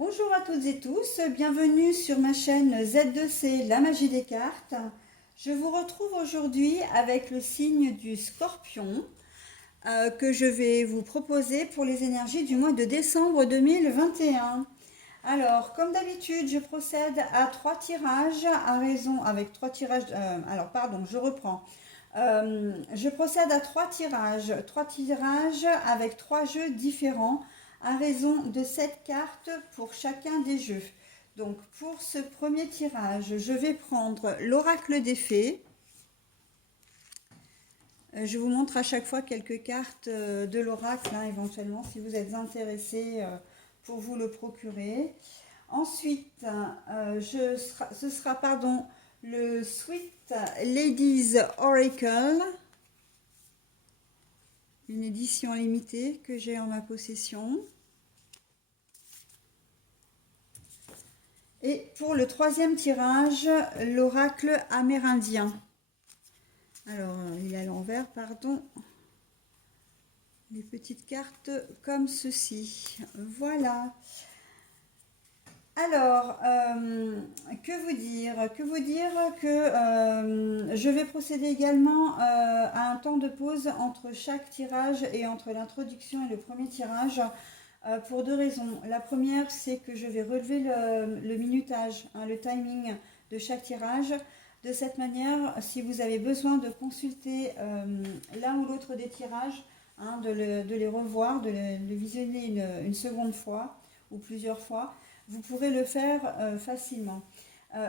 Bonjour à toutes et tous, bienvenue sur ma chaîne Z2C, la magie des cartes. Je vous retrouve aujourd'hui avec le signe du Scorpion que je vais vous proposer pour les énergies du mois de décembre 2021. Alors, comme d'habitude, je procède à trois tirages à raison avec trois tirages. Je reprends. Je procède à trois tirages avec trois jeux différents à raison de 7 cartes pour chacun des jeux. Donc pour ce premier tirage, je vais prendre l'oracle des fées. Je vous montre à chaque fois quelques cartes de l'oracle, éventuellement, si vous êtes intéressé pour vous le procurer. Ensuite, ce sera le Sweet Ladies Oracle, une édition limitée que j'ai en ma possession. Et pour le troisième tirage, l'oracle amérindien. Alors, il est à l'envers, pardon. Les petites cartes comme ceci. Voilà. Alors, que vous dire? Que je vais procéder également à un temps de pause entre chaque tirage et entre l'introduction et le premier tirage pour deux raisons. La première, c'est que je vais relever le minutage, le timing de chaque tirage. De cette manière, si vous avez besoin de consulter l'un ou l'autre des tirages, de les revoir, de le visionner une seconde fois ou plusieurs fois, vous pourrez le faire facilement.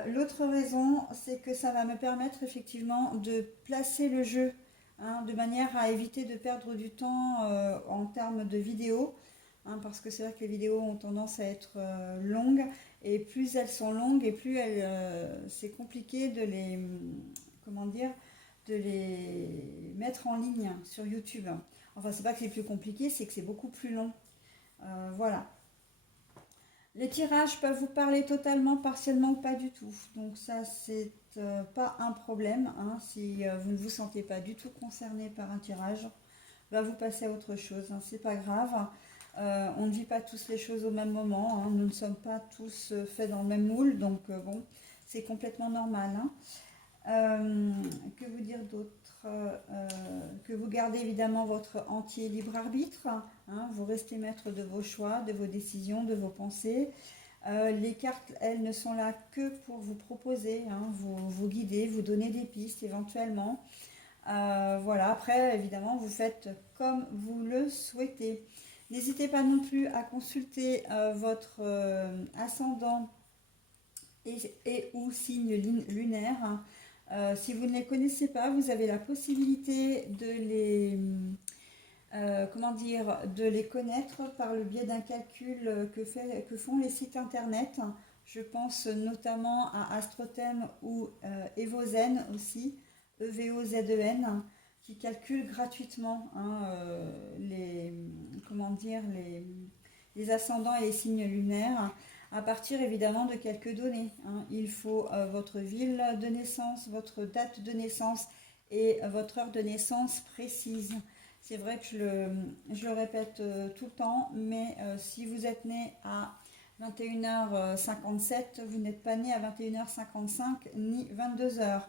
L'autre raison, c'est que ça va me permettre effectivement de placer le jeu de manière à éviter de perdre du temps en termes de vidéo, parce que c'est vrai que les vidéos ont tendance à être longues, et plus elles sont longues et plus c'est compliqué de les mettre en ligne sur YouTube. Enfin, c'est pas que c'est plus compliqué, c'est que c'est beaucoup plus long. Voilà. Les tirages peuvent vous parler totalement, partiellement ou pas du tout. Donc ça, c'est pas un problème. Si vous ne vous sentez pas du tout concerné par un tirage, vous passez à autre chose. C'est pas grave. On ne vit pas tous les choses au même moment. Nous ne sommes pas tous faits dans le même moule. Donc bon, c'est complètement normal. Que vous dire d'autre? Que vous gardez évidemment votre entier libre arbitre. Vous restez maître de vos choix, de vos décisions, de vos pensées. Les cartes, elles, ne sont là que pour vous proposer, vous guider, vous donner des pistes éventuellement. Voilà, après, évidemment, vous faites comme vous le souhaitez. N'hésitez pas non plus à consulter votre ascendant et ou signe lunaire. Si vous ne les connaissez pas, vous avez la possibilité de les connaître par le biais d'un calcul que font les sites internet. Je pense notamment à Astrothème ou Evozen aussi, EVOZEN, qui calculent gratuitement les ascendants et les signes lunaires à partir évidemment de quelques données. Il faut votre ville de naissance, votre date de naissance et votre heure de naissance précise. C'est vrai que je le répète tout le temps, mais si vous êtes né à 21h57, vous n'êtes pas né à 21h55 ni 22h.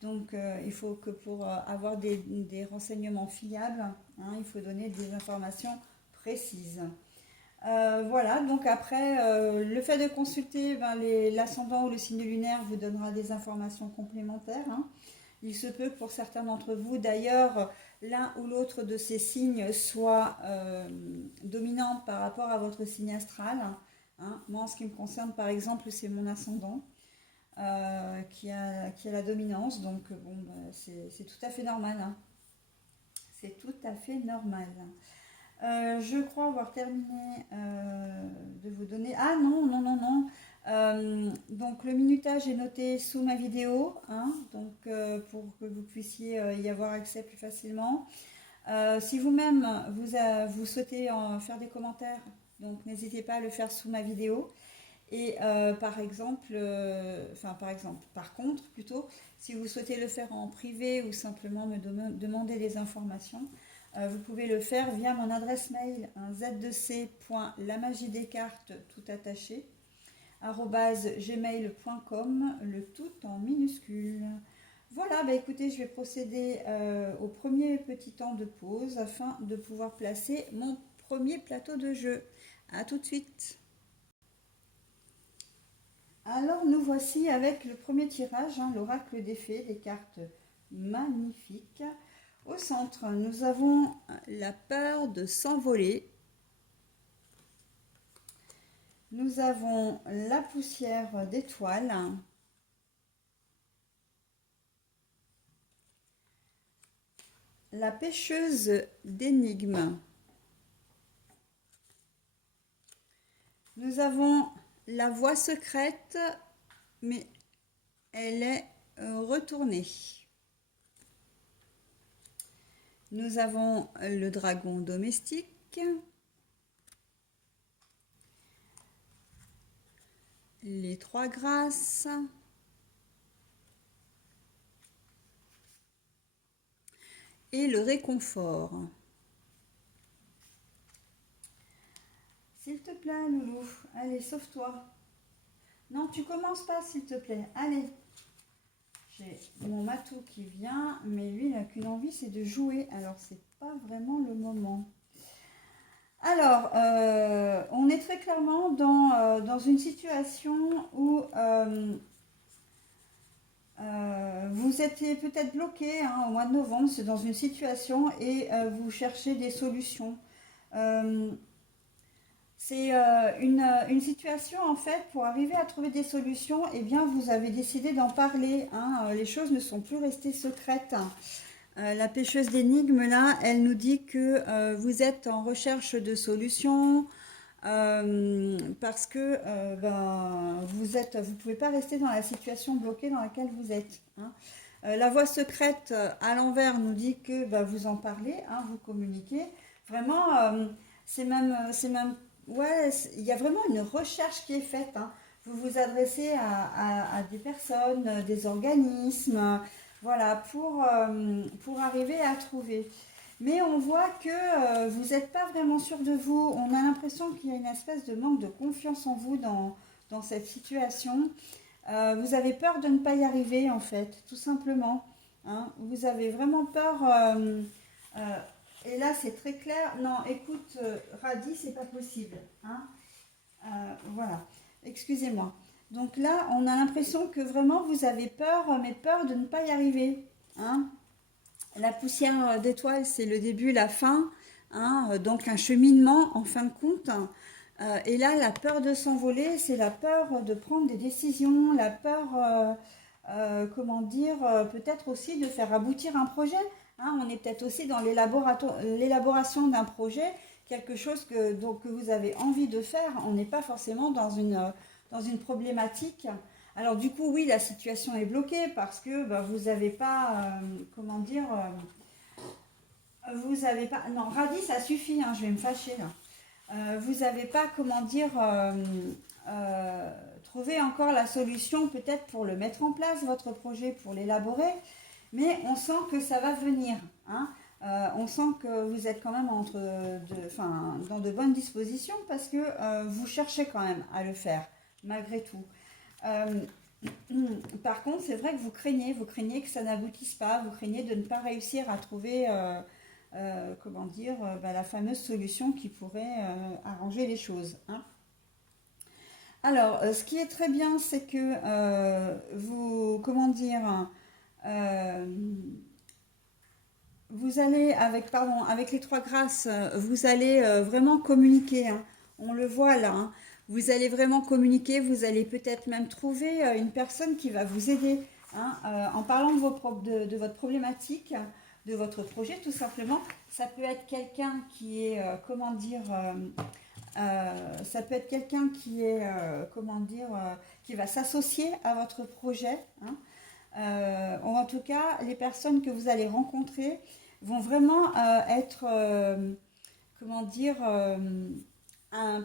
Donc il faut que pour avoir des renseignements fiables, il faut donner des informations précises. Voilà, donc après, le fait de consulter l'ascendant ou le signe lunaire vous donnera des informations complémentaires. Il se peut que pour certains d'entre vous, d'ailleurs, l'un ou l'autre de ces signes soit dominant par rapport à votre signe astral. Moi, en ce qui me concerne, par exemple, c'est mon ascendant qui a la dominance. Donc, c'est tout à fait normal. C'est tout à fait normal. Je crois avoir terminé de vous donner... Ah non, non, non, non. Donc le minutage est noté sous ma vidéo, donc, pour que vous puissiez y avoir accès plus facilement. Si vous-même vous souhaitez faire des commentaires, donc n'hésitez pas à le faire sous ma vidéo. Et par contre, plutôt, si vous souhaitez le faire en privé ou simplement me demander des informations, Vous pouvez le faire via mon adresse mail, z2c.lamagiedescartes, tout attaché, @gmail.com, le tout en minuscule. Voilà, bah écoutez, je vais procéder au premier petit temps de pause afin de pouvoir placer mon premier plateau de jeu. A tout de suite. Alors nous voici avec le premier tirage, l'oracle des fées, des cartes magnifiques. Au centre, nous avons la peur de s'envoler. Nous avons la poussière d'étoiles. La pêcheuse d'énigmes. Nous avons la voie secrète, mais elle est retournée. Nous avons le dragon domestique. Les trois grâces. Et le réconfort. S'il te plaît, Loulou. Allez, sauve-toi. Non, tu commences pas, s'il te plaît. Allez. J'ai mon matou qui vient, mais lui, il n'a qu'une envie, c'est de jouer. Alors, c'est pas vraiment le moment. Alors, on est très clairement dans une situation où vous étiez peut-être bloqué au mois de novembre, c'est dans une situation et vous cherchez des solutions. C'est une situation en fait, pour arriver à trouver des solutions, eh bien vous avez décidé d'en parler. Les choses ne sont plus restées secrètes. La pêcheuse d'énigmes là, elle nous dit que vous êtes en recherche de solutions. Parce que vous pouvez pas rester dans la situation bloquée dans laquelle vous êtes. La voie secrète à l'envers nous dit que vous en parlez, vous communiquez. Vraiment, c'est même, ouais, il y a vraiment une recherche qui est faite. Vous vous adressez à des personnes, des organismes, voilà, pour arriver à trouver. Mais on voit que vous n'êtes pas vraiment sûr de vous. On a l'impression qu'il y a une espèce de manque de confiance en vous dans cette situation. Vous avez peur de ne pas y arriver, en fait, tout simplement. Vous avez vraiment peur. Et là, c'est très clair. Non, écoute, Radis, c'est pas possible. Voilà. Excusez-moi. Donc là, on a l'impression que vraiment vous avez peur, mais peur de ne pas y arriver. La poussière d'étoiles, c'est le début, la fin, donc un cheminement en fin de compte. Et là, la peur de s'envoler, c'est la peur de prendre des décisions, la peur, peut-être aussi de faire aboutir un projet. On est peut-être aussi dans l'élaboration d'un projet, quelque chose que vous avez envie de faire. On n'est pas forcément dans une problématique. Alors du coup, oui, la situation est bloquée parce que vous n'avez pas, vous n'avez pas, non, Radis, ça suffit, je vais me fâcher là. Vous n'avez pas, trouvé encore la solution peut-être pour le mettre en place, votre projet, pour l'élaborer, mais on sent que ça va venir. On sent que vous êtes quand même dans de bonnes dispositions parce que vous cherchez quand même à le faire, malgré tout. Par contre, c'est vrai que vous craignez que ça n'aboutisse pas, vous craignez de ne pas réussir à trouver, la fameuse solution qui pourrait arranger les choses. Alors, ce qui est très bien, c'est que vous allez avec les trois grâces, vous allez vraiment communiquer. On le voit là. Vous allez vraiment communiquer, vous allez peut-être même trouver une personne qui va vous aider en parlant de votre problématique, de votre projet tout simplement. Ça peut être quelqu'un qui est, ça peut être quelqu'un qui est, qui va s'associer à votre projet. En tout cas, les personnes que vous allez rencontrer vont vraiment être,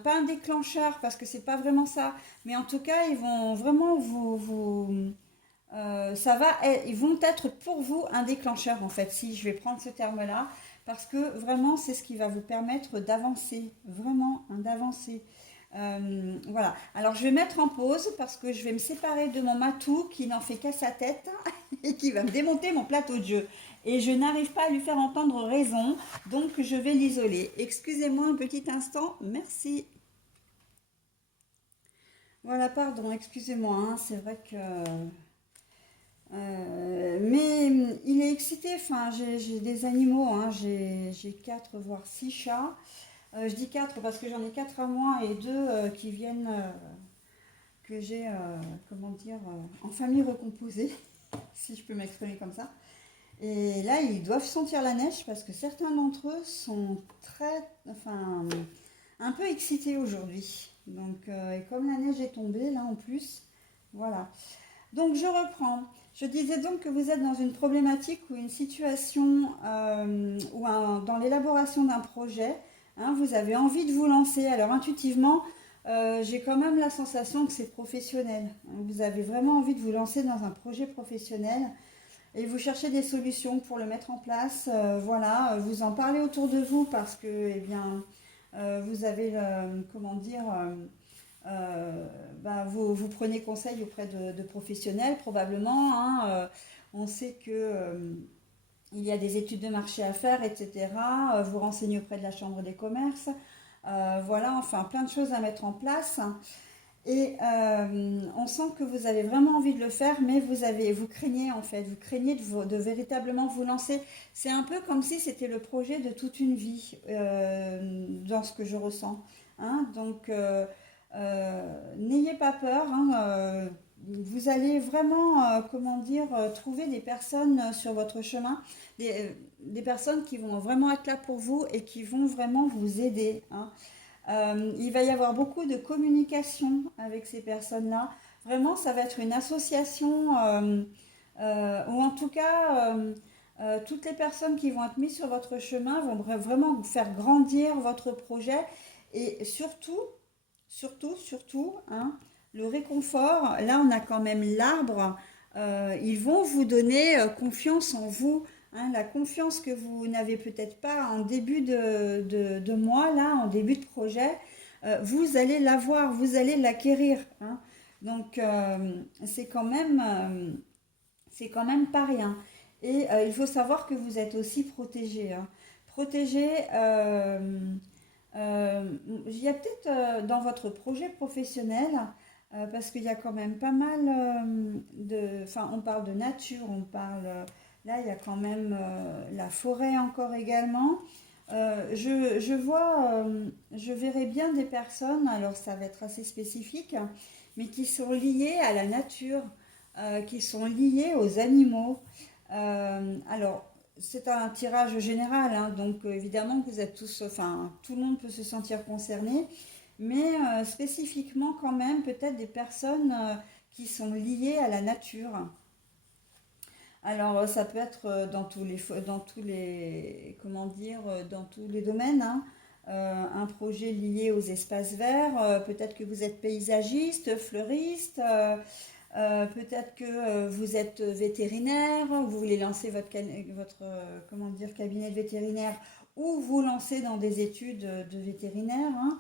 pas un déclencheur parce que c'est pas vraiment ça, mais en tout cas ils vont vraiment ils vont être pour vous un déclencheur en fait, si je vais prendre ce terme là, parce que vraiment, c'est ce qui va vous permettre d'avancer, vraiment, hein, d'avancer. Voilà. Alors, je vais mettre en pause parce que je vais me séparer de mon matou qui n'en fait qu'à sa tête et qui va me démonter mon plateau de jeu. Et je n'arrive pas à lui faire entendre raison, donc je vais l'isoler. Excusez-moi un petit instant, merci. Voilà, pardon, excusez-moi, hein, c'est vrai que... mais il est excité, enfin, j'ai des animaux, hein, j'ai 4 voire 6 chats. Je dis 4 parce que j'en ai 4 à moi et 2 qui viennent, que j'ai, comment dire, en famille recomposée, si je peux m'exprimer comme ça. Et là, ils doivent sentir la neige parce que certains d'entre eux sont enfin, un peu excités aujourd'hui. Donc, et comme la neige est tombée, là en plus, voilà. Donc, je reprends. Je disais donc que vous êtes dans une problématique ou une situation dans l'élaboration d'un projet, hein, vous avez envie de vous lancer. Alors, intuitivement, j'ai quand même la sensation que c'est professionnel. Vous avez vraiment envie de vous lancer dans un projet professionnel et vous cherchez des solutions pour le mettre en place. Voilà, vous en parlez autour de vous parce que, eh bien, vous avez, comment dire, vous prenez conseil auprès de professionnels probablement, hein. On sait que il y a des études de marché à faire, etc. Vous renseignez auprès de la Chambre des commerces. Voilà, enfin plein de choses à mettre en place. Et on sent que vous avez vraiment envie de le faire, mais vous craignez en fait, vous craignez de véritablement vous lancer. C'est un peu comme si c'était le projet de toute une vie, dans ce que je ressens, hein. Donc, n'ayez pas peur, hein, vous allez vraiment, comment dire, trouver des personnes sur votre chemin, des personnes qui vont vraiment être là pour vous et qui vont vraiment vous aider, hein. Il va y avoir beaucoup de communication avec ces personnes-là. Vraiment, ça va être une association, ou en tout cas, toutes les personnes qui vont être mises sur votre chemin vont vraiment vous faire grandir votre projet. Et surtout, surtout, hein, le réconfort, là on a quand même l'arbre, ils vont vous donner confiance en vous, hein, la confiance que vous n'avez peut-être pas en début de mois, là, en début de projet, vous allez l'avoir, vous allez l'acquérir, hein. Donc c'est quand même pas rien. Et il faut savoir que vous êtes aussi protégé, hein. Protégé, il y a peut-être dans votre projet professionnel, parce qu'il y a quand même pas mal enfin, on parle de nature, on parle, là, il y a quand même la forêt encore également. Je vois, je verrai bien des personnes, alors ça va être assez spécifique, mais qui sont liées à la nature, qui sont liées aux animaux. Alors, c'est un tirage général, hein, donc évidemment que vous êtes tous, enfin, tout le monde peut se sentir concerné, mais spécifiquement quand même peut-être des personnes qui sont liées à la nature. Alors, ça peut être dans tous les, comment dire, dans tous les domaines, hein. Un projet lié aux espaces verts, peut-être que vous êtes paysagiste, fleuriste, peut-être que vous êtes vétérinaire, vous voulez lancer votre comment dire, cabinet de vétérinaire ou vous lancer dans des études de vétérinaire, hein.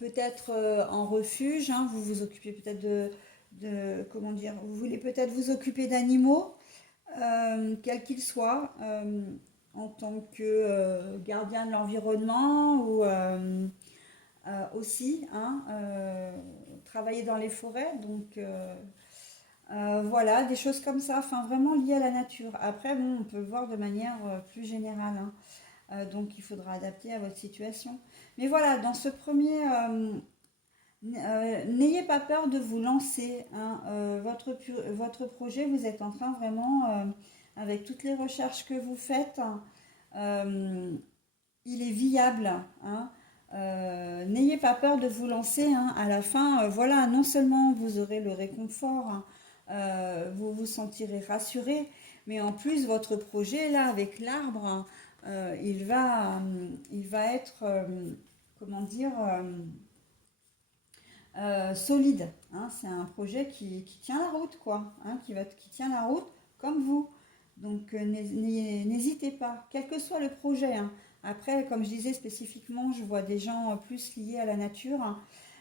Peut-être en refuge, hein, vous vous occupez peut-être comment dire, vous voulez peut-être vous occuper d'animaux, quels qu'ils soient, en tant que gardien de l'environnement ou aussi, hein, travailler dans les forêts, donc voilà, des choses comme ça, enfin vraiment liées à la nature. Après, bon, on peut le voir de manière plus générale, hein. Donc il faudra adapter à votre situation. Mais voilà, dans ce premier, n'ayez pas peur de vous lancer, hein. Votre projet, vous êtes en train vraiment, avec toutes les recherches que vous faites, euh, il est viable, hein. N'ayez pas peur de vous lancer, hein. À la fin, voilà, non seulement vous aurez le réconfort, hein, vous vous sentirez rassuré, mais en plus votre projet là avec l'arbre, hein, il va être, comment dire, solide, hein. C'est un projet qui tient la route, quoi, hein, qui tient la route comme vous. Donc, n'hésitez pas, quel que soit le projet, hein. Après, comme je disais spécifiquement, je vois des gens plus liés à la nature, hein.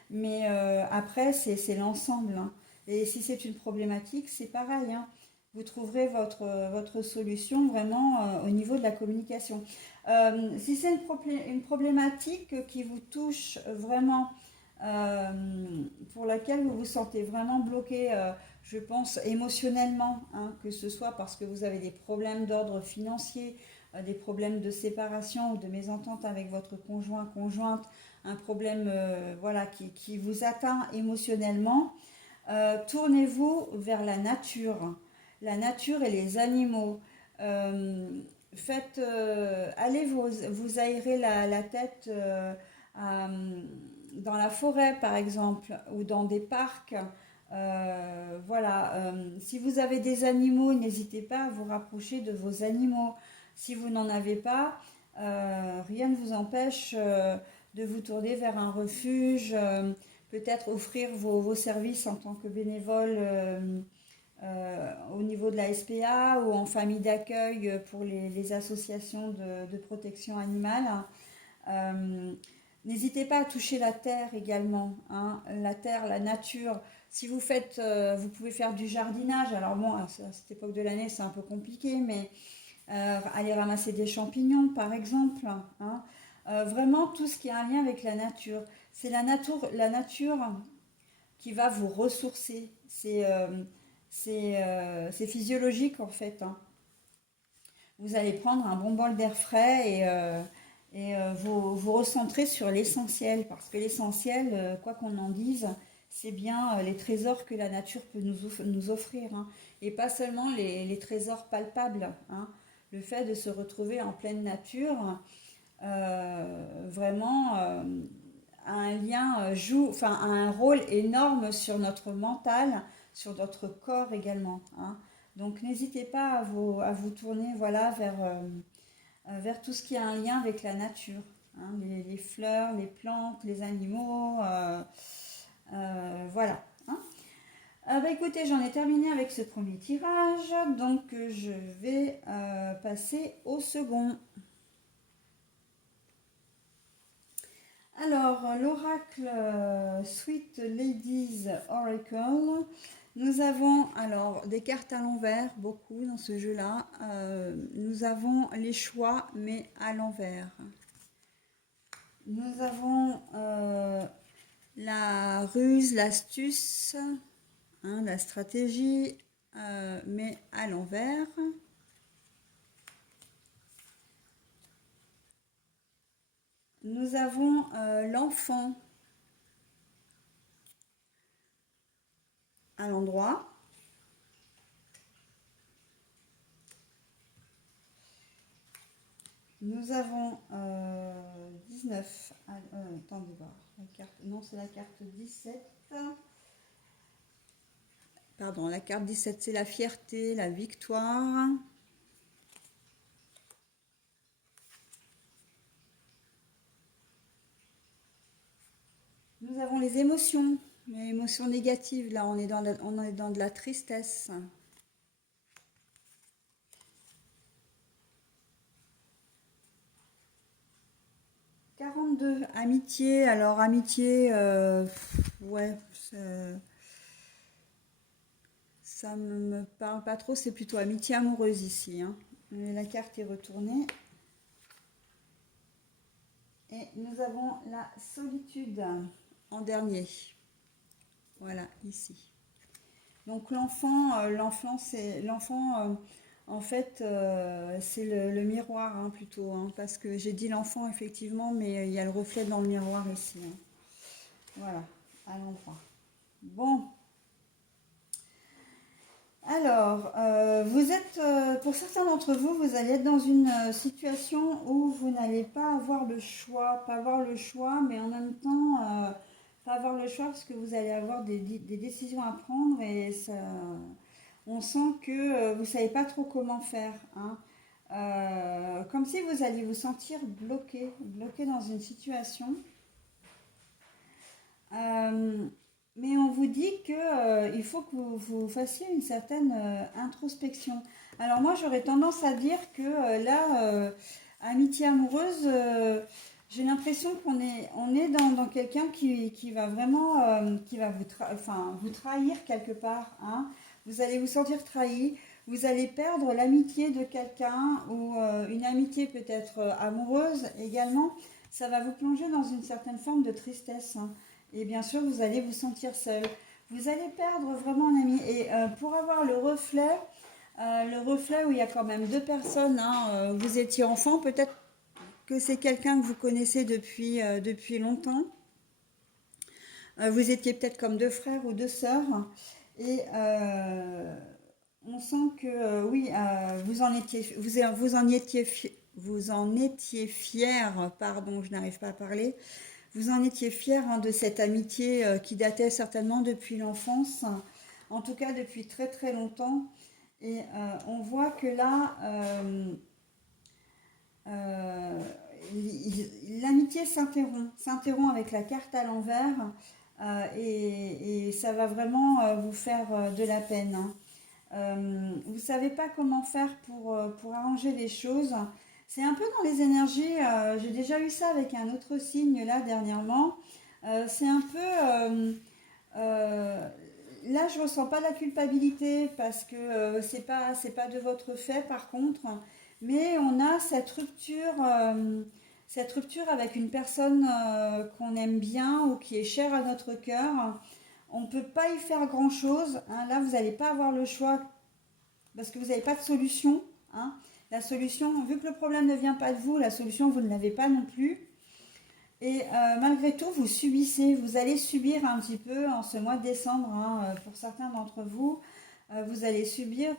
Mais après, c'est l'ensemble, hein. Et si c'est une problématique, c'est pareil, hein. Vous trouverez votre solution vraiment au niveau de la communication. Si c'est une problématique qui vous touche vraiment, euh, pour laquelle vous vous sentez vraiment bloqué, je pense émotionnellement, hein, que ce soit parce que vous avez des problèmes d'ordre financier, des problèmes de séparation ou de mésentente avec votre conjoint, conjointe, un problème voilà, qui vous atteint émotionnellement, tournez-vous vers la nature et les animaux. Euh, allez vous aérer la tête à, dans la forêt par exemple ou dans des parcs. Voilà, si vous avez des animaux, n'hésitez pas à vous rapprocher de vos animaux. Si vous n'en avez pas, rien ne vous empêche de vous tourner vers un refuge, peut-être offrir vos services en tant que bénévole au niveau de la SPA ou en famille d'accueil pour les associations de protection animale. Euh, N'hésitez pas à toucher la terre également, hein, la terre, la nature. Si vous faites, vous pouvez faire du jardinage. Alors bon, à cette époque de l'année, c'est un peu compliqué, mais aller ramasser des champignons, par exemple, hein. Vraiment tout ce qui a un lien avec la nature. C'est la nature qui va vous ressourcer. C'est physiologique en fait, hein. Vous allez prendre un bon bol d'air frais et vous recentrer sur l'essentiel. Parce que l'essentiel, quoi qu'on en dise, c'est bien les trésors que la nature peut nous offrir, hein. Et pas seulement les trésors palpables, hein. Le fait de se retrouver en pleine nature, vraiment a un lien, enfin, a un rôle énorme sur notre mental, sur notre corps également, hein. Donc n'hésitez pas à vous tourner voilà, vers tout ce qui a un lien avec la nature, hein, les fleurs, les plantes, les animaux, voilà, hein. Bah, écoutez, j'en ai terminé avec ce premier tirage, donc je vais passer au second. Alors, l'oracle Sweet Ladies Oracle, nous avons alors des cartes à l'envers, beaucoup dans ce jeu-là. Nous avons les choix, mais à l'envers. Nous avons la ruse, l'astuce, hein, la stratégie, mais à l'envers. Nous avons l'enfant à l'endroit. Nous avons 19. Attendez voir. La carte, non, c'est la carte 17. Pardon, la carte 17, c'est la fierté, la victoire. Nous avons les émotions négatives. Là, on est dans de la tristesse. 42, amitié. Alors, amitié, ouais, ça me parle pas trop. C'est plutôt amitié amoureuse ici, hein. Mais la carte est retournée. Et nous avons la solitude en dernier. Voilà, ici. Donc l'enfant, c'est l'enfant. En fait, c'est le miroir, hein, plutôt, hein, parce que j'ai dit l'enfant effectivement, mais il y a le reflet dans le miroir ici, hein. Voilà, à l'endroit. Bon, alors, pour certains d'entre vous, vous allez être dans une situation où vous n'allez pas avoir le choix, pas avoir le choix, mais en même temps, pas avoir le choix parce que vous allez avoir des décisions à prendre et ça, on sent que vous ne savez pas trop comment faire, hein. Comme si vous alliez vous sentir bloqué dans une situation. Mais on vous dit que il faut que vous fassiez une certaine introspection. Alors moi, j'aurais tendance à dire que amitié amoureuse, j'ai l'impression on est dans quelqu'un qui va vraiment, qui va vous trahir quelque part, hein. Vous allez vous sentir trahi, vous allez perdre l'amitié de quelqu'un ou une amitié peut-être amoureuse également. Ça va vous plonger dans une certaine forme de tristesse, hein. Et bien sûr, vous allez vous sentir seul. Vous allez perdre vraiment un ami. Et pour avoir le reflet où il y a quand même deux personnes, hein, vous étiez enfant, peut-être que c'est quelqu'un que vous connaissez depuis longtemps. Vous étiez peut-être comme deux frères ou deux sœurs. Et on sent que oui, vous en étiez fier, pardon, je n'arrive pas à parler. Vous en étiez fier, hein, de cette amitié qui datait certainement depuis l'enfance, en tout cas depuis très très longtemps. Et on voit que là, euh, l'amitié s'interrompt avec la carte à l'envers, et ça va vraiment vous faire de la peine, hein. Vous ne savez pas comment faire pour arranger les choses. C'est un peu dans les énergies, j'ai déjà eu ça avec un autre signe là dernièrement. C'est un peu... là, je ressens pas la culpabilité parce que c'est pas de votre fait par contre, mais on a cette rupture avec une personne qu'on aime bien ou qui est chère à notre cœur. On ne peut pas y faire grand-chose, hein. Là, vous n'allez pas avoir le choix parce que vous n'avez pas de solution, hein. La solution, vu que le problème ne vient pas de vous, la solution, vous ne l'avez pas non plus. Et malgré tout, vous subissez, vous allez subir un petit peu en ce mois de décembre, hein, pour certains d'entre vous, vous allez subir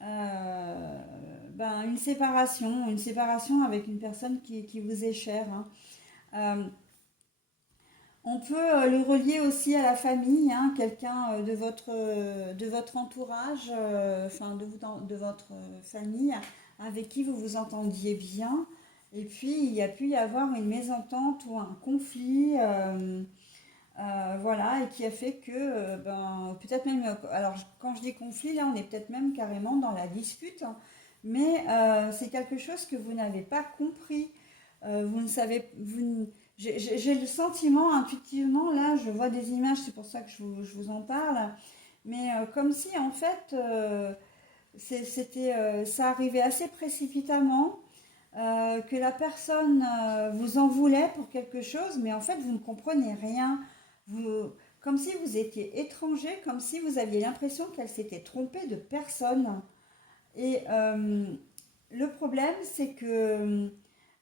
une séparation avec une personne qui vous est chère, hein. Euh, On peut le relier aussi à la famille, hein, quelqu'un de votre entourage, enfin de votre famille, avec qui vous vous entendiez bien. Et puis, il y a pu y avoir une mésentente ou un conflit, voilà, et qui a fait que, peut-être même, alors quand je dis conflit, là, on est peut-être même carrément dans la dispute, hein, mais c'est quelque chose que vous n'avez pas compris. Vous ne savez, j'ai le sentiment intuitivement, là, je vois des images, c'est pour ça que je vous en parle, mais comme si en fait, ça arrivait assez précipitamment, que la personne vous en voulait pour quelque chose, mais en fait, vous ne comprenez rien. Comme si vous étiez étranger, comme si vous aviez l'impression qu'elle s'était trompée de personne. Et le problème, c'est que,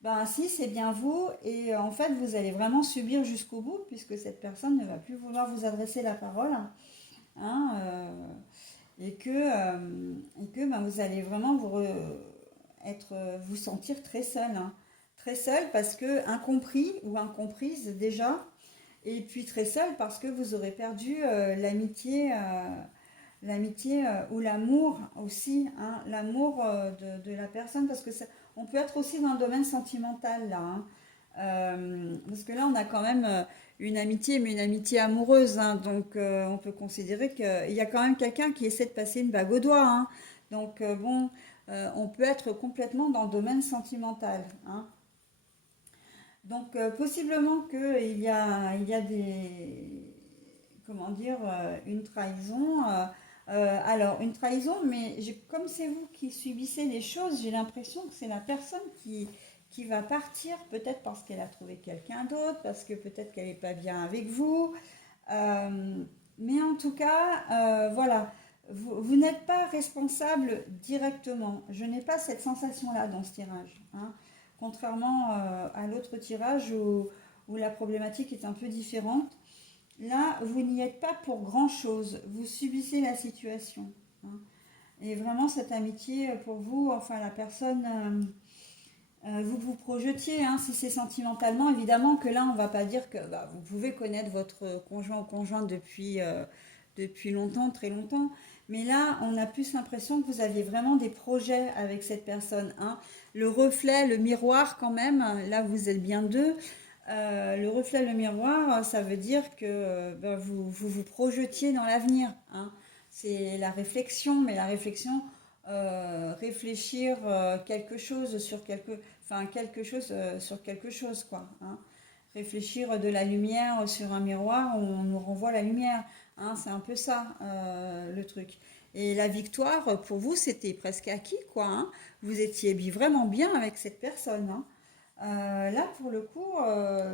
ben si, c'est bien vous, et en fait, vous allez vraiment subir jusqu'au bout, puisque cette personne ne va plus vouloir vous adresser la parole, hein, et que ben, vous allez vraiment vous sentir très seul, hein. Très seul parce que incompris ou incomprise déjà, et puis très seul parce que vous aurez perdu l'amitié ou l'amour aussi, hein, l'amour de la personne, parce que on peut être aussi dans le domaine sentimental là, hein. Parce que là on a quand même une amitié, mais une amitié amoureuse, hein, donc on peut considérer qu'il y a quand même quelqu'un qui essaie de passer une bague au doigt, hein. Donc bon, on peut être complètement dans le domaine sentimental, hein. Donc possiblement qu'il y a comment dire, une trahison. Alors une trahison, mais comme c'est vous qui subissez les choses, j'ai l'impression que c'est la personne qui va partir, peut-être parce qu'elle a trouvé quelqu'un d'autre, parce que peut-être qu'elle n'est pas bien avec vous. Euh, mais en tout cas, voilà, vous n'êtes pas responsable directement. Je n'ai pas cette sensation-là dans ce tirage, hein. Contrairement à l'autre tirage où la problématique est un peu différente. Là, vous n'y êtes pas pour grand-chose. Vous subissez la situation, hein. Et vraiment, cette amitié pour vous, enfin la personne, vous vous projetiez, hein, si c'est sentimentalement, évidemment que là, on ne va pas dire que vous pouvez connaître votre conjoint ou conjointe depuis longtemps, très longtemps. Mais là, on a plus l'impression que vous aviez vraiment des projets avec cette personne, hein. Le reflet, le miroir quand même, là vous êtes bien deux. Le reflet, le miroir, ça veut dire que ben, vous projetiez dans l'avenir, hein. C'est la réflexion, mais la réflexion, réfléchir quelque chose sur enfin quelque chose sur quelque chose, quoi, hein. Réfléchir de la lumière sur un miroir, on nous renvoie la lumière, hein, c'est un peu ça le truc. Et la victoire, pour vous, c'était presque acquis, quoi, hein. Vous étiez vraiment bien avec cette personne, hein. Là, pour le coup,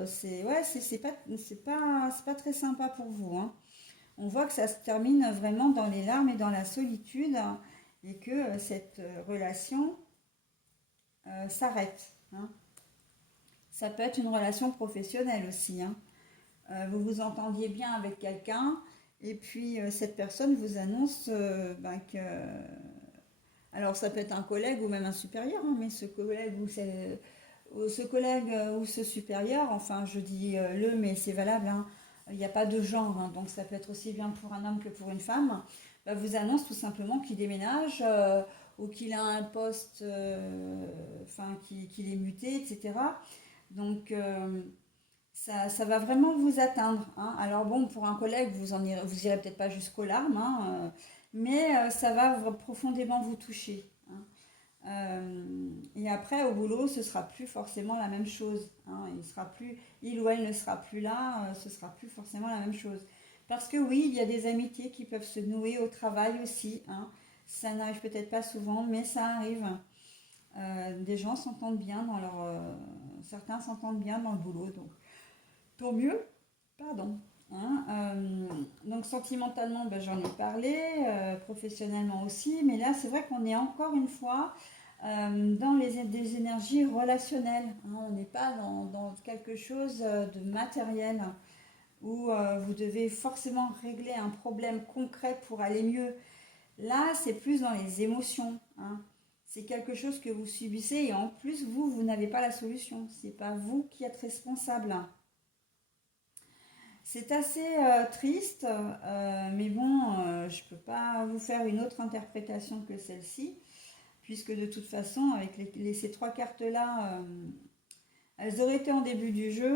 c'est ouais, c'est pas très sympa pour vous, hein. On voit que ça se termine vraiment dans les larmes et dans la solitude, hein, et que cette relation s'arrête, hein. Ça peut être une relation professionnelle aussi, hein. Vous vous entendiez bien avec quelqu'un et puis cette personne vous annonce ben, que... Alors ça peut être un collègue ou même un supérieur, hein, mais ce collègue ou ce supérieur, enfin je dis le, mais c'est valable, hein, il n'y a pas de genre, hein, donc ça peut être aussi bien pour un homme que pour une femme, bah, vous annonce tout simplement qu'il déménage ou qu'il a un poste, enfin qu'il est muté, etc. Donc ça va vraiment vous atteindre, hein. Alors bon, pour un collègue, vous irez peut-être pas jusqu'aux larmes, hein, mais ça va profondément vous toucher, hein. Et après, au boulot, ce sera plus forcément la même chose, hein. Il ou elle ne sera plus là, ce sera plus forcément la même chose. Parce que oui, il y a des amitiés qui peuvent se nouer au travail aussi, hein. Ça n'arrive peut-être pas souvent, mais ça arrive. Des gens s'entendent bien certains s'entendent bien dans le boulot, donc tant mieux. Pardon. Hein, donc sentimentalement, ben, j'en ai parlé, professionnellement aussi, mais là c'est vrai qu'on est encore une fois dans des énergies relationnelles, hein. On n'est pas dans quelque chose de matériel où vous devez forcément régler un problème concret pour aller mieux. Là, c'est plus dans les émotions, hein. C'est quelque chose que vous subissez et en plus, vous n'avez pas la solution. C'est pas vous qui êtes responsable. C'est assez triste, mais bon, je ne peux pas vous faire une autre interprétation que celle-ci, puisque de toute façon, avec ces trois cartes-là, elles auraient été en début du jeu.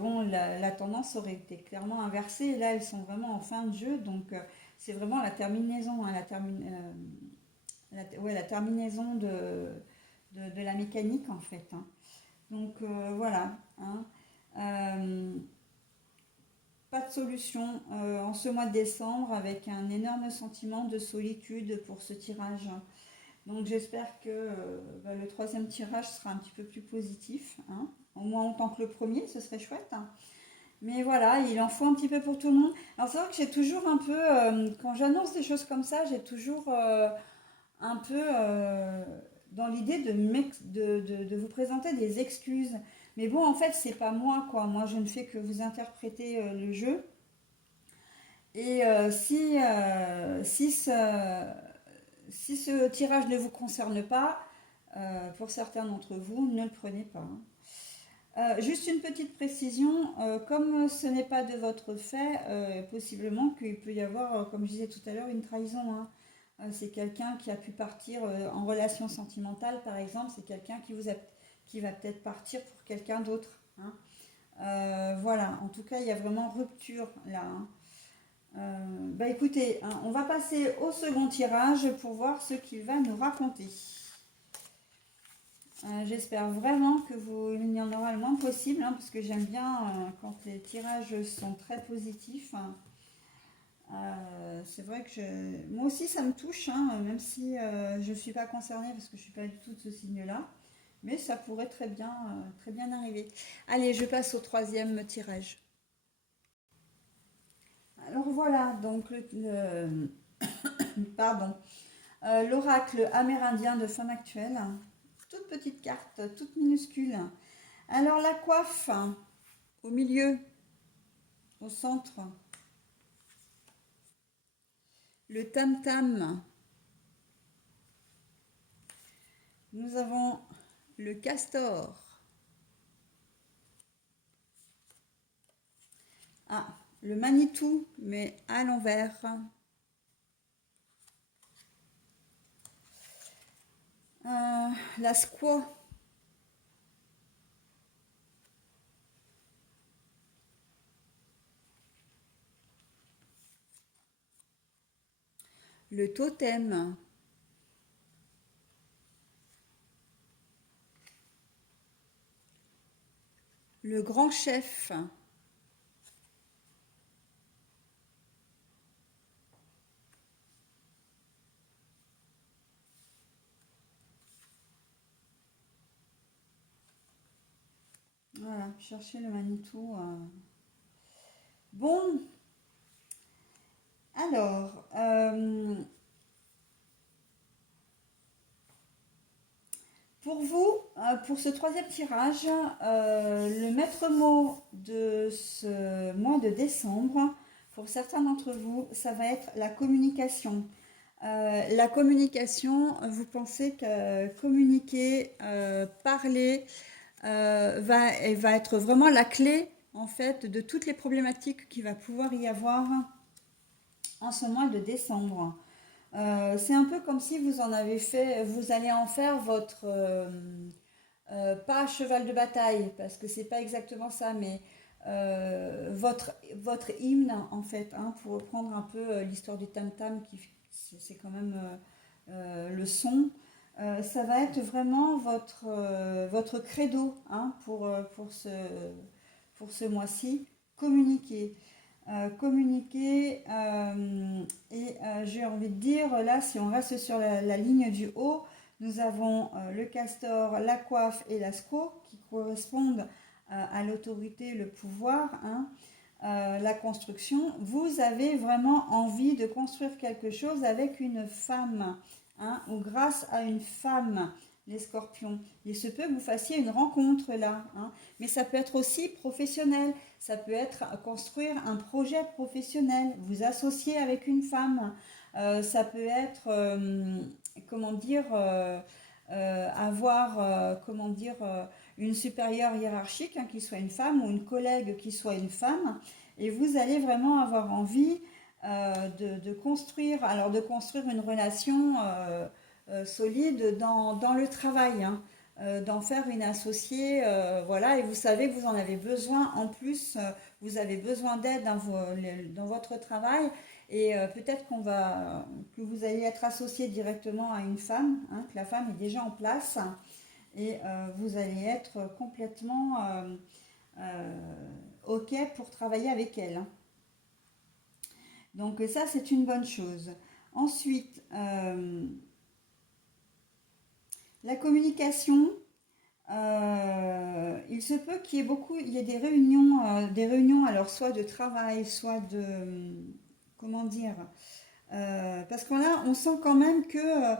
Bon, la tendance aurait été clairement inversée. Et là, elles sont vraiment en fin de jeu, donc c'est vraiment la terminaison, hein, ouais, la terminaison de la mécanique, en fait, hein. Donc voilà, hein. Euh, Pas de solution en ce mois de décembre avec un énorme sentiment de solitude pour ce tirage. Donc j'espère que bah, le troisième tirage sera un petit peu plus positif, hein. Au moins autant que le premier, ce serait chouette, hein. Mais voilà, il en faut un petit peu pour tout le monde. Alors c'est vrai que j'ai toujours un peu, quand j'annonce des choses comme ça, j'ai toujours un peu dans l'idée de vous présenter des excuses. Mais bon, en fait, c'est pas moi, quoi. Moi, je ne fais que vous interpréter le jeu. Et si ce tirage ne vous concerne pas, pour certains d'entre vous, ne le prenez pas, hein. Juste une petite précision, comme ce n'est pas de votre fait, possiblement qu'il peut y avoir, comme je disais tout à l'heure, une trahison, hein. C'est quelqu'un qui a pu partir en relation sentimentale, par exemple, c'est quelqu'un qui va peut-être partir pour quelqu'un d'autre, hein. Voilà, en tout cas, il y a vraiment rupture là, hein. Bah écoutez, hein, on va passer au second tirage pour voir ce qu'il va nous raconter. J'espère vraiment que il y en aura le moins possible, hein, parce que j'aime bien quand les tirages sont très positifs, hein. C'est vrai que moi aussi ça me touche, hein, même si je ne suis pas concernée parce que je ne suis pas du tout de ce signe-là. Mais ça pourrait très bien arriver. Allez, je passe au troisième tirage. Alors voilà, donc pardon, l'oracle amérindien de femme actuelle. Toute petite carte, toute minuscule. Alors la coiffe, hein, au milieu, au centre. Le tam-tam. Nous avons le castor. Ah, le Manitou, mais à l'envers. La squaw. le totem, le grand chef, voilà, chercher le Manitou. Bon, alors, pour vous, pour ce troisième tirage, le maître mot de ce mois de décembre, pour certains d'entre vous, ça va être la communication. La communication, vous pensez que communiquer, parler, va être vraiment la clé en fait de toutes les problématiques qu'il va pouvoir y avoir en ce mois de décembre. C'est un peu comme si vous en avez fait, vous allez en faire votre pas cheval de bataille parce que c'est pas exactement ça, mais votre hymne en fait, hein, pour reprendre un peu l'histoire du tam tam qui c'est quand même le son. Ça va être vraiment votre credo, hein, pour ce mois-ci. Communiquer. Communiquer et j'ai envie de dire, là, si on reste sur la ligne du haut, nous avons le castor, la coiffe et l'asco qui correspondent à l'autorité, le pouvoir, hein, la construction. Vous avez vraiment envie de construire quelque chose avec une femme, hein, ou grâce à une femme, les scorpions. Il se peut que vous fassiez une rencontre là, hein, mais ça peut être aussi professionnel. Ça peut être construire un projet professionnel, vous associer avec une femme. Ça peut être, comment dire, avoir, comment dire, une supérieure hiérarchique, hein, qui soit une femme, ou une collègue qui soit une femme. Et vous allez vraiment avoir envie de construire, alors de construire une relation solide dans le travail, hein, d'en faire une associée, voilà, et vous savez que vous en avez besoin en plus, vous avez besoin d'aide dans votre travail, et peut-être que vous allez être associé directement à une femme, hein, que la femme est déjà en place, et vous allez être complètement OK pour travailler avec elle, hein. Donc ça, c'est une bonne chose. Ensuite, la communication, il se peut il y ait des réunions, alors soit de travail, soit de, comment dire, parce qu'on là, on sent quand même que,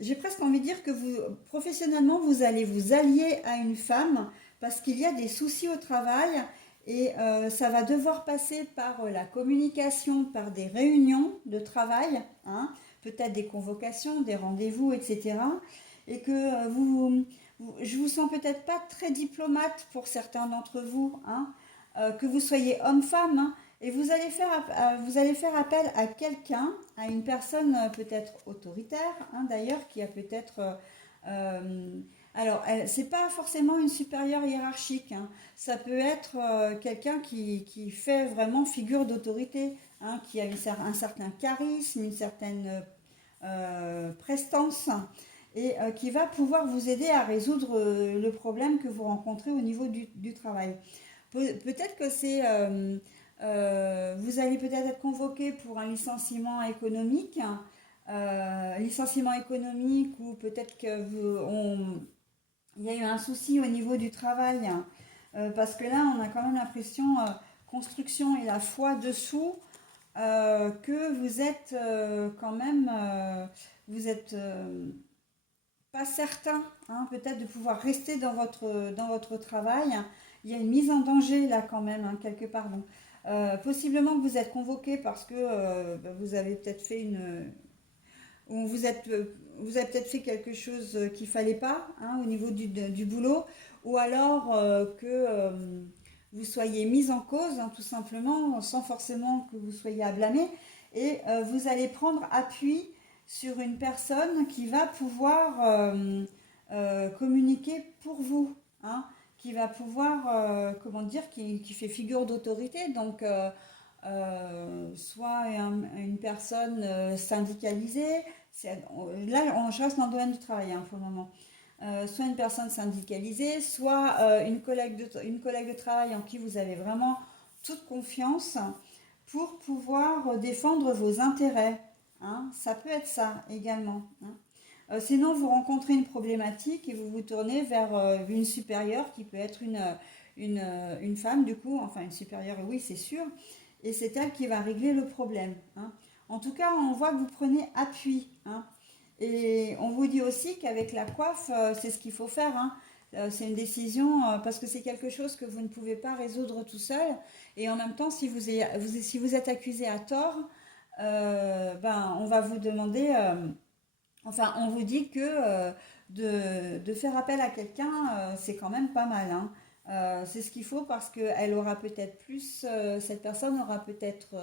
j'ai presque envie de dire que vous, professionnellement, vous allez vous allier à une femme parce qu'il y a des soucis au travail et ça va devoir passer par la communication, par des réunions de travail, hein, peut-être des convocations, des rendez-vous, etc. Et que je vous sens peut-être pas très diplomate pour certains d'entre vous, hein, que vous soyez homme-femme, hein, et vous allez faire appel à quelqu'un, à une personne peut-être autoritaire, hein, d'ailleurs, qui a peut-être... alors, c'est pas forcément une supérieure hiérarchique, hein. Ça peut être quelqu'un qui fait vraiment figure d'autorité, hein, qui a un certain charisme, une certaine prestance, et qui va pouvoir vous aider à résoudre le problème que vous rencontrez au niveau du travail. Peut-être que vous allez peut-être être convoqué pour un licenciement économique, ou peut-être que il y a eu un souci au niveau du travail, parce que là, on a quand même l'impression, construction et la foi dessous, que vous êtes quand même, vous êtes pas certain, hein, peut-être de pouvoir rester dans votre travail. Il y a une mise en danger là quand même, hein, quelque part. Donc, possiblement que vous êtes convoqué parce que vous avez peut-être fait ou vous avez peut-être fait quelque chose qu'il ne fallait pas, hein, au niveau du boulot, ou alors que vous soyez mis en cause, hein, tout simplement, sans forcément que vous soyez à blâmer, et vous allez prendre appui sur une personne qui va pouvoir communiquer pour vous, hein, qui va pouvoir, comment dire, qui fait figure d'autorité. Donc, soit une personne syndicalisée. Là, je reste dans le domaine du travail hein, pour le moment. Soit une personne syndicalisée, soit une collègue de travail en qui vous avez vraiment toute confiance pour pouvoir défendre vos intérêts. Hein. Ça peut être ça également. Hein. Sinon, vous rencontrez une problématique et vous vous tournez vers une supérieure qui peut être une femme, du coup, enfin une supérieure, oui, c'est sûr, et c'est elle qui va régler le problème. Hein. En tout cas, on voit que vous prenez appui. Hein. Et on vous dit aussi qu'avec la coiffe, c'est ce qu'il faut faire. Hein. C'est une décision parce que c'est quelque chose que vous ne pouvez pas résoudre tout seul. Et en même temps, si vous êtes accusé à tort, ben, on va vous demander, enfin, on vous dit que de faire appel à quelqu'un, c'est quand même pas mal. Hein. C'est ce qu'il faut parce qu'elle aura peut-être plus, cette personne aura peut-être,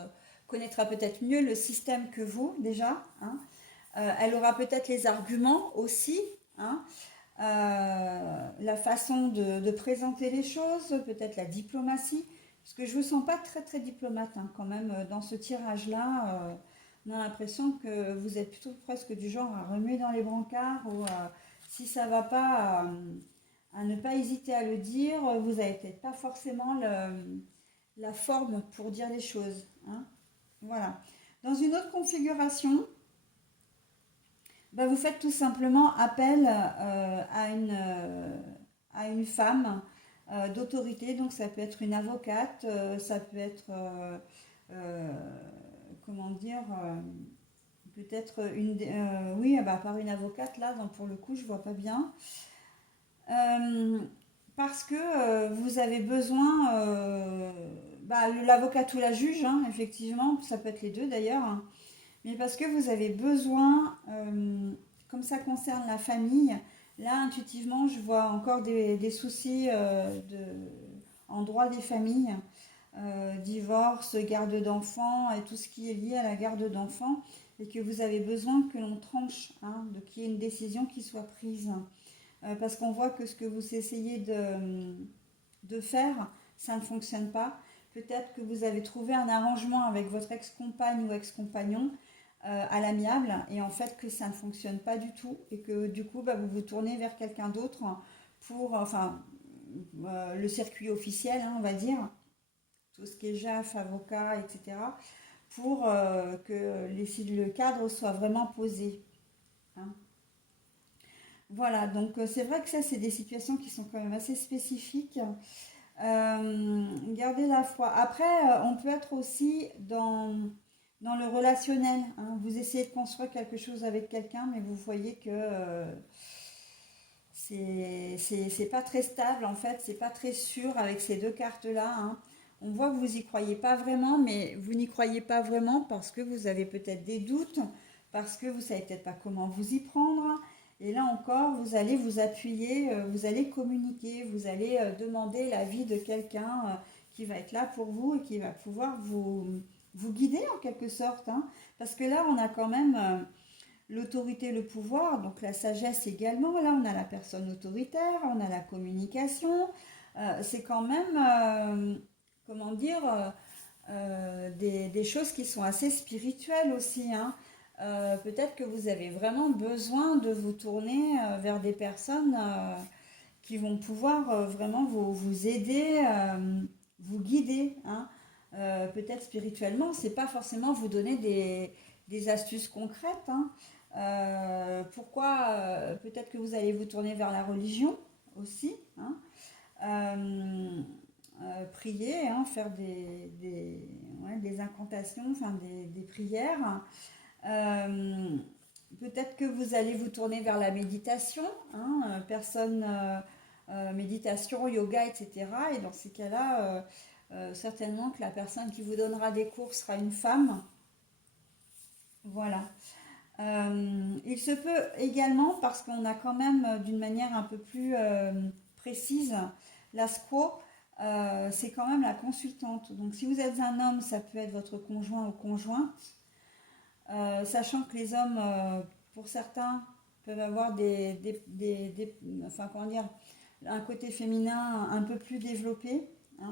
connaîtra peut-être mieux le système que vous déjà. Hein. Elle aura peut-être les arguments aussi, hein, la façon de présenter les choses, peut-être la diplomatie, parce que je ne vous sens pas très très diplomate hein, quand même dans ce tirage-là. On a l'impression que vous êtes plutôt presque du genre à remuer dans les brancards ou si ça ne va pas, à ne pas hésiter à le dire. Vous n'avez peut-être pas forcément la forme pour dire les choses. Hein. Voilà. Dans une autre configuration, ben, vous faites tout simplement appel à une femme d'autorité. Donc ça peut être une avocate, ça peut être, euh, comment dire, peut-être oui, bah, par une avocate là, donc pour le coup, je vois pas bien. Euh, Parce que vous avez besoin, bah, l'avocate ou la juge, hein, effectivement, ça peut être les deux d'ailleurs. Hein. Mais parce que vous avez besoin, comme ça concerne la famille, là intuitivement je vois encore des soucis en droit des familles, divorce, garde d'enfants et tout ce qui est lié à la garde d'enfants, et que vous avez besoin que l'on tranche, hein, qu'il y ait une décision qui soit prise. Parce qu'on voit que ce que vous essayez de faire, ça ne fonctionne pas. Peut-être que vous avez trouvé un arrangement avec votre ex-compagne ou ex-compagnon à l'amiable et en fait que ça ne fonctionne pas du tout et que du coup bah, vous vous tournez vers quelqu'un d'autre pour enfin le circuit officiel hein, on va dire tout ce qui est JAF, avocat, etc. pour que le cadre soit vraiment posé. Hein. Voilà, donc c'est vrai que ça c'est des situations qui sont quand même assez spécifiques. Garder la foi. Après, on peut être aussi dans le relationnel. Hein. Vous essayez de construire quelque chose avec quelqu'un, mais vous voyez que c'est pas très stable, en fait, c'est pas très sûr avec ces deux cartes-là. Hein. On voit que vous y croyez pas vraiment, mais vous n'y croyez pas vraiment parce que vous avez peut-être des doutes, parce que vous savez peut-être pas comment vous y prendre. Et là encore, vous allez vous appuyer, vous allez communiquer, vous allez demander l'avis de quelqu'un qui va être là pour vous et qui va pouvoir vous guider en quelque sorte. Hein. Parce que là, on a quand même l'autorité, le pouvoir, donc la sagesse également. Là, on a la personne autoritaire, on a la communication. C'est quand même, comment dire, des choses qui sont assez spirituelles aussi. Hein. Peut-être que vous avez vraiment besoin de vous tourner vers des personnes qui vont pouvoir vraiment vous aider, vous guider. Hein. Peut-être spirituellement, c'est pas forcément vous donner des astuces concrètes. Hein. Pourquoi peut-être que vous allez vous tourner vers la religion aussi. Hein. Prier, hein, faire des incantations, enfin des prières. Euh, Peut-être que vous allez vous tourner vers la méditation, hein, méditation, yoga, etc. Et dans ces cas-là, certainement que la personne qui vous donnera des cours sera une femme. Voilà. Il se peut également, parce qu'on a quand même d'une manière un peu plus précise, la SQO, c'est quand même la consultante. Donc si vous êtes un homme, ça peut être votre conjoint ou conjointe. Sachant que les hommes, pour certains, peuvent avoir enfin, comment dire, un côté féminin un peu plus développé. Hein.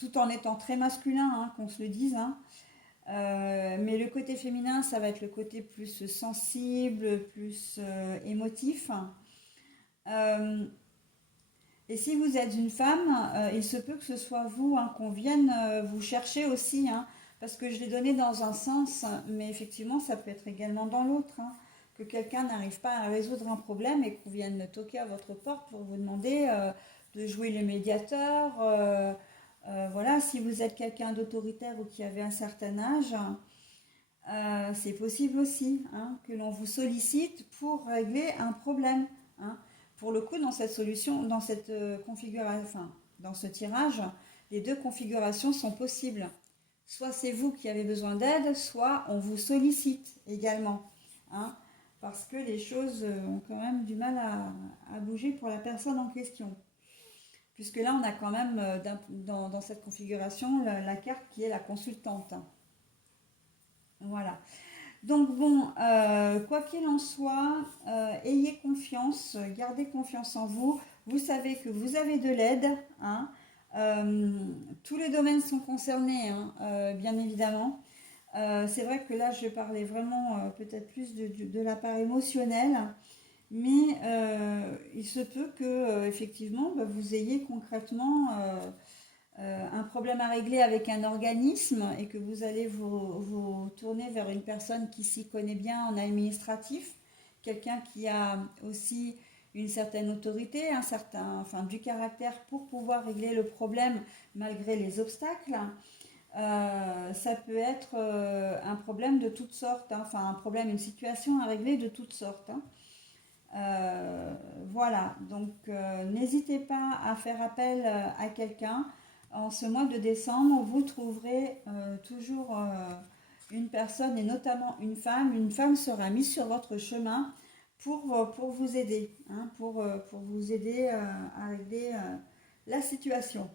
tout en étant très masculin, hein, qu'on se le dise, hein. Mais le côté féminin, ça va être le côté plus sensible, plus émotif. Euh, et si vous êtes une femme, il se peut que ce soit vous, hein, qu'on vienne vous chercher aussi, hein, parce que je l'ai donné dans un sens, mais effectivement, ça peut être également dans l'autre, hein, que quelqu'un n'arrive pas à résoudre un problème et qu'on vienne toquer à votre porte pour vous demander de jouer les médiateurs. Voilà, si vous êtes quelqu'un d'autoritaire ou qui avait un certain âge, c'est possible aussi, hein, que l'on vous sollicite pour régler un problème, hein. Pour le coup, dans cette solution, dans cette configuration, enfin, dans ce tirage, les deux configurations sont possibles. Soit c'est vous qui avez besoin d'aide, soit on vous sollicite également, hein, parce que les choses ont quand même du mal à bouger pour la personne en question. Puisque là, on a quand même dans cette configuration la carte qui est la consultante. Voilà. Donc bon, quoi qu'il en soit, ayez confiance, gardez confiance en vous. Vous savez que vous avez de l'aide, hein. Tous les domaines sont concernés, hein, bien évidemment. C'est vrai que là, je parlais vraiment peut-être plus de la part émotionnelle, mais il se peut que effectivement, bah, vous ayez concrètement un problème à régler avec un organisme et que vous allez vous tourner vers une personne qui s'y connaît bien en administratif, quelqu'un qui a aussi une certaine autorité, un certain, enfin, du caractère pour pouvoir régler le problème malgré les obstacles. Ça peut être un problème de toutes sortes, hein, enfin un problème, une situation à régler de toutes sortes, hein. Voilà, donc n'hésitez pas à faire appel à quelqu'un. En ce mois de décembre, vous trouverez toujours une personne et notamment une femme. Une femme sera mise sur votre chemin pour vous aider, hein, pour vous aider à régler la situation.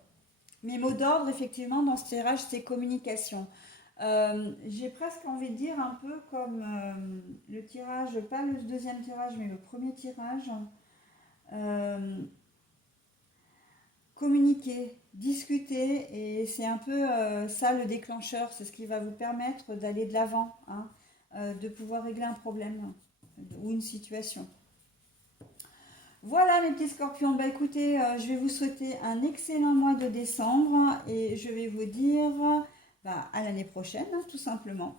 Mes mots d'ordre, effectivement, dans ce tirage, c'est communication. J'ai presque envie de dire un peu comme le tirage, pas le deuxième tirage, mais le premier tirage. Euh, Communiquer, discuter, et c'est un peu ça le déclencheur, c'est ce qui va vous permettre d'aller de l'avant, hein, de pouvoir régler un problème ou une situation. Voilà mes petits scorpions, bah écoutez, je vais vous souhaiter un excellent mois de décembre et je vais vous dire bah, à l'année prochaine, hein, tout simplement.